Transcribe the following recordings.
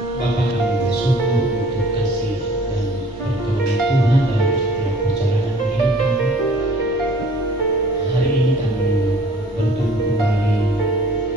Bapak kami bersyukur untuk kasih dan pertolongan Tuhan dalam setiap perjalanan hidup kami. Hari ini kami bertemu kembali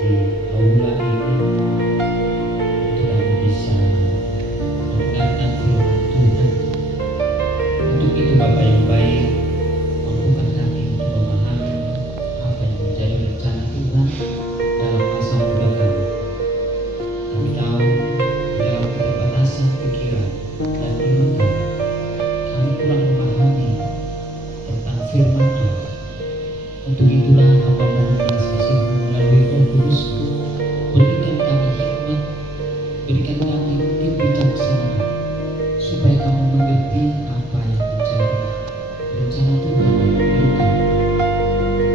di aula ini untuk kami bisa mendengarkan firman Tuhan. Untuk itu Bapak yang baik, mampukan kami untuk memahami apa yang menjadi rencana Tuhan dalam masa muda kami. Kami tahu dalam keterbatasan pikiran dan iman kami kurang memahami tentang firman Allah. Untuk itulah hamba mohon belas kasih-Mu melalui Roh Kudus, berikan kami hikmat, berikan kami kebijaksanaan, supaya kami mengerti apa yang menjadi rencana Tuhan dalam hidup kami,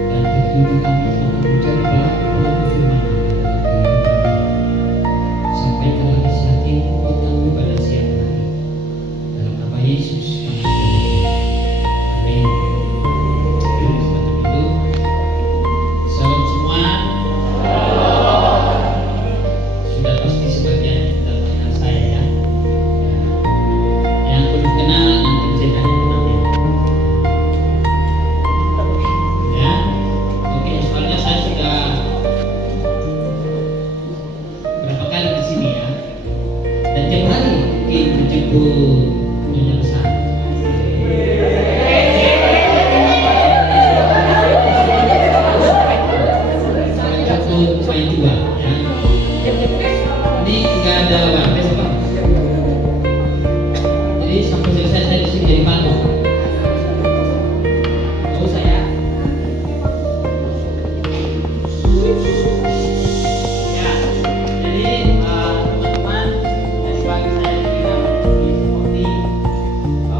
dan tentunya kami akan menjadi pelaku-pelaku firman Allah dalam kehidupan kami. Sampaikanlah nasihat ini buat kami pada siang hari. Dalam nama Yesus kami berdoa. Amin. Yuk, selamat duduk. Salam semua. Sudah pasti sebagian yang sudah mengenal saya ya. Yang belum kenal nanti saya tanya namanya. Ya, oke. Soalnya saya sudah berapa kali ke sini ya, dan tiap hari mungkin menjemput Nyonya Besar. Menjemput main juga ya. Ini nggak ada batas apa. Jadi sampai selesai saya di sini jadi malu. Oh saya. Ya, jadi teman-teman, dari pagi saya dibilang seperti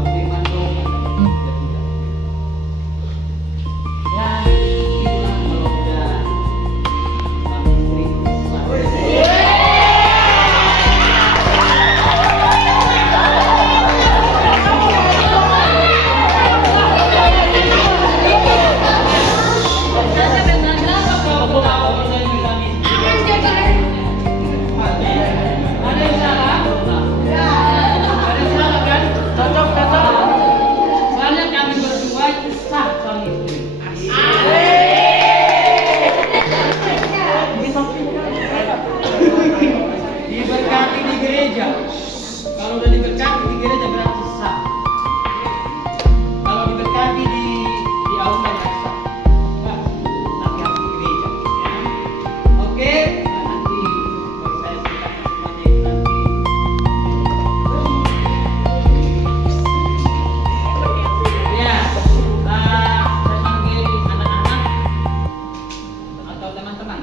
firman Tuhan. Ya, itulah kalau udah suami istri. Soalnya kami berdua itu sah suami istri. Diberkati di gereja. Kalau udah diberkati di gereja berarti sah. Kalau diberkati di aula nggak sah. Nah, tapi harus di gereja. Ya. Oke, nanti kalau saya ceritakan semuanya itu nanti. Ya, saya panggil anak-anak atau teman-teman.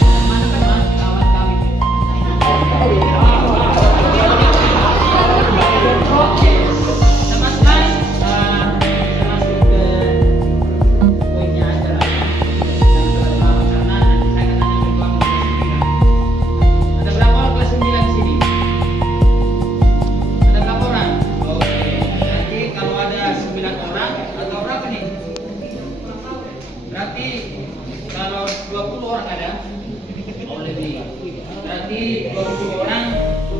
Teman-teman kawan kami. Oke, teman-teman, kita masuk ke poinnya aja lah. Yang pertama, karena nanti saya akan tanya ketua kelas 9. Ada berapa orang kelas 9 di sini? Ada berapa orang? Oke, nanti kalau ada 9 orang atau berapa nih? Berarti kalau 20 orang ada, oh lebih. Berarti 20 orang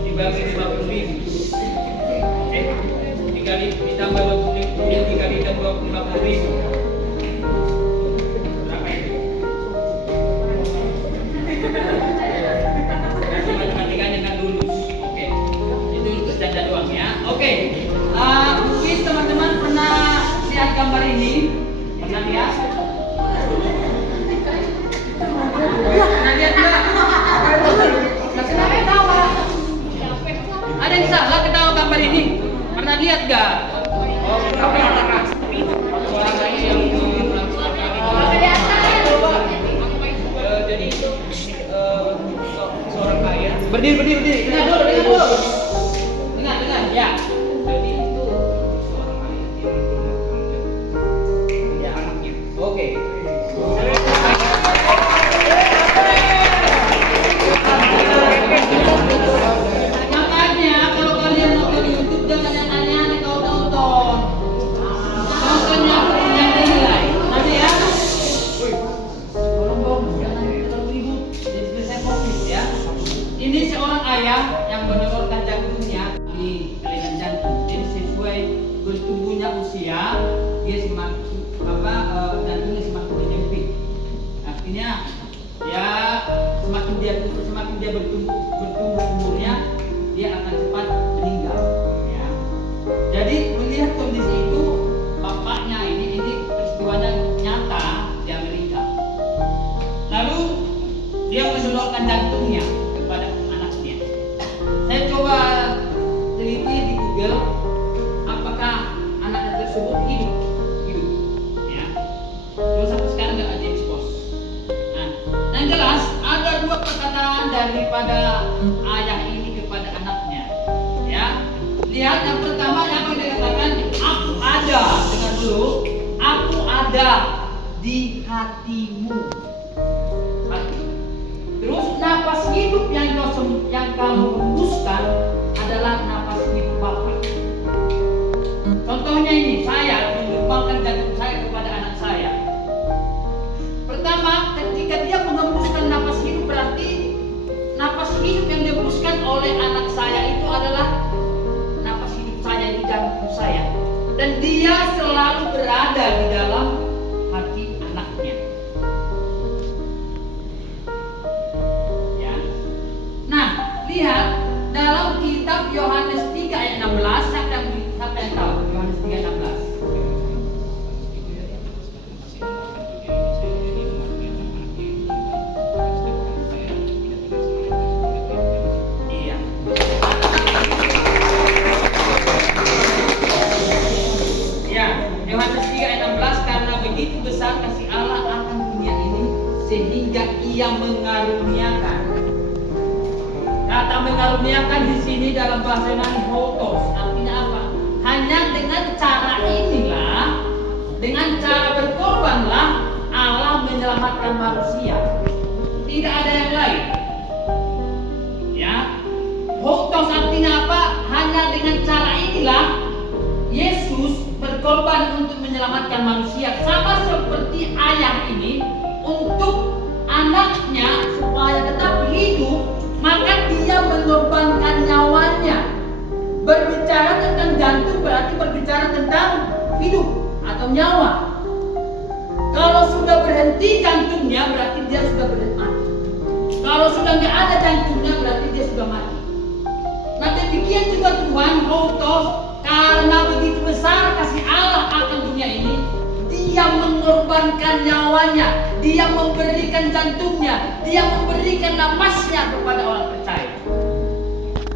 dibagi 50.000. Dikali ditambah 20.000 dikali 50.000. Berapa itu? Berarti matematikanya kan lulus. Oke. Itu bercanda doang ya. Oke. Mungkin teman-teman pernah lihat gambar ini? Pernah lihat? Pernah lihat nggak? Kenapa ketawa? Ada yang salah ketawa gambar ini? Pernah lihat nggak? Oh, suaranya yang jadi itu seorang kaya. Berdiri. Dengar dulu. Dengar. Ya. Jadi itu seorang kaya. Ya anaknya. Oke. Makanya kalau kalian nonton YouTube jangan yang aneh-aneh kau nonton. Nontonnya yang nilai. Nanti ya. Tolong jangan terlalu ribut. Jadi saya fokus ya. Ini seorang ayah artinya ya semakin dia bertumbuh umurnya, dia akan cepat meninggal. Ya. Jadi melihat kondisi itu, bapaknya ini peristiwanya nyata di Amerika. Lalu dia mendonorkan jantungnya kepada anaknya. Saya coba teliti di Google, apakah anaknya tersebut hidup, ya. Terus sampai sekarang nggak ada expose. Nah, yang jelas ada dua perkataan daripada ayah ini kepada anaknya, ya. Lihat yang pertama yang dikatakan, aku ada, dengar dulu, aku ada di hatimu. Terus napas hidup yang kamu hembuskan adalah napas hidup Bapa. Contohnya ini, saya menyumbangkan jantung saya kepada anak saya. Pertama, ketika dia menghembuskan napas hidup, berarti napas hidup yang dihembuskan oleh anak saya itu adalah napas hidup saya, itu jantung saya. Dan dia selalu berada di dalam hati anaknya. Lihat dalam kitab Yohanes 3 ayat 16, siapa yang tahu Yohanes 3 ayat 16? Iya. Ya, Yohanes 3 ayat 16, karena begitu besar kasih Allah akan dunia ini sehingga Ia mengaruniakan. Kata mengaruniakan di sini dalam bahasa Yunani hotos, artinya apa? Hanya dengan cara inilah, dengan cara berkorbanlah Allah menyelamatkan manusia. Tidak ada yang lain. Ya, hotos artinya apa? Hanya dengan cara inilah Yesus berkorban untuk menyelamatkan manusia. Sama seperti ayah ini untuk anaknya supaya tetap hidup, maka dia mengorbankan nyawanya. Berbicara tentang jantung berarti berbicara tentang hidup atau nyawa. Kalau sudah berhenti jantungnya berarti dia sudah berhenti mati. Kalau sudah nggak ada jantungnya berarti dia sudah mati. Nah demikian juga Tuhan hotos, karena begitu besar kasih Allah akan dunia ini, Dia mengorbankan nyawanya, Dia memberikan jantungnya, Dia memberikan napasnya kepada orang percaya.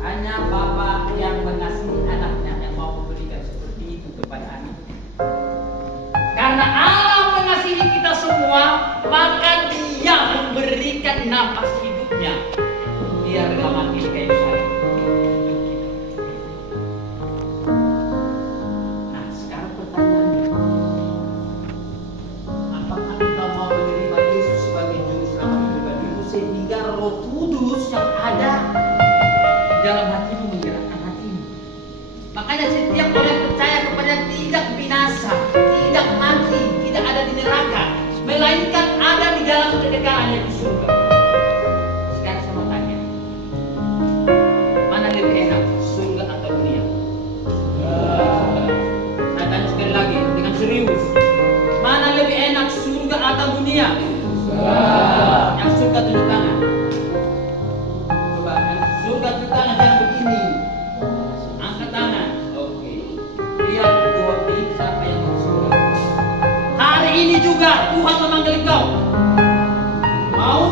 Hanya Bapa yang mengasihi anaknya yang mau memberikan seperti itu kepada anaknya. Karena Allah mengasihi kita semua, maka Dia memberikan napas hidupnya. Dia rela mati di kayu salib. Roh Kudus yang ada dalam hatimu menggerakkan hatimu. Makanya setiap orang percaya kepada tidak binasa, tidak mati, tidak ada di neraka, melainkan ada di dalam kekekalan di surga. Sekarang saya mau tanya, mana lebih enak, surga atau dunia? Saya tanya sekali lagi dengan serius, mana lebih enak, surga atau dunia? Yang surga tunjuk tangan. Surga tunjuk tangan, jangan begini. Angkat tangan. Oke. Lihat dua ini siapa yang mau surga. Hari ini juga Tuhan memanggil engkau. Mau?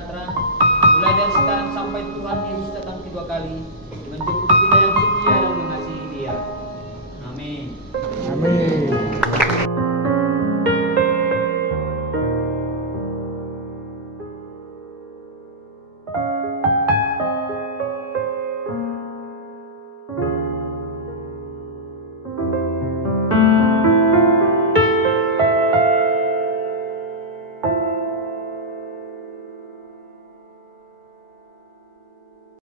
sejahtera mulai dari sekarang sampai Tuhan Yesus datang kedua kali menjemput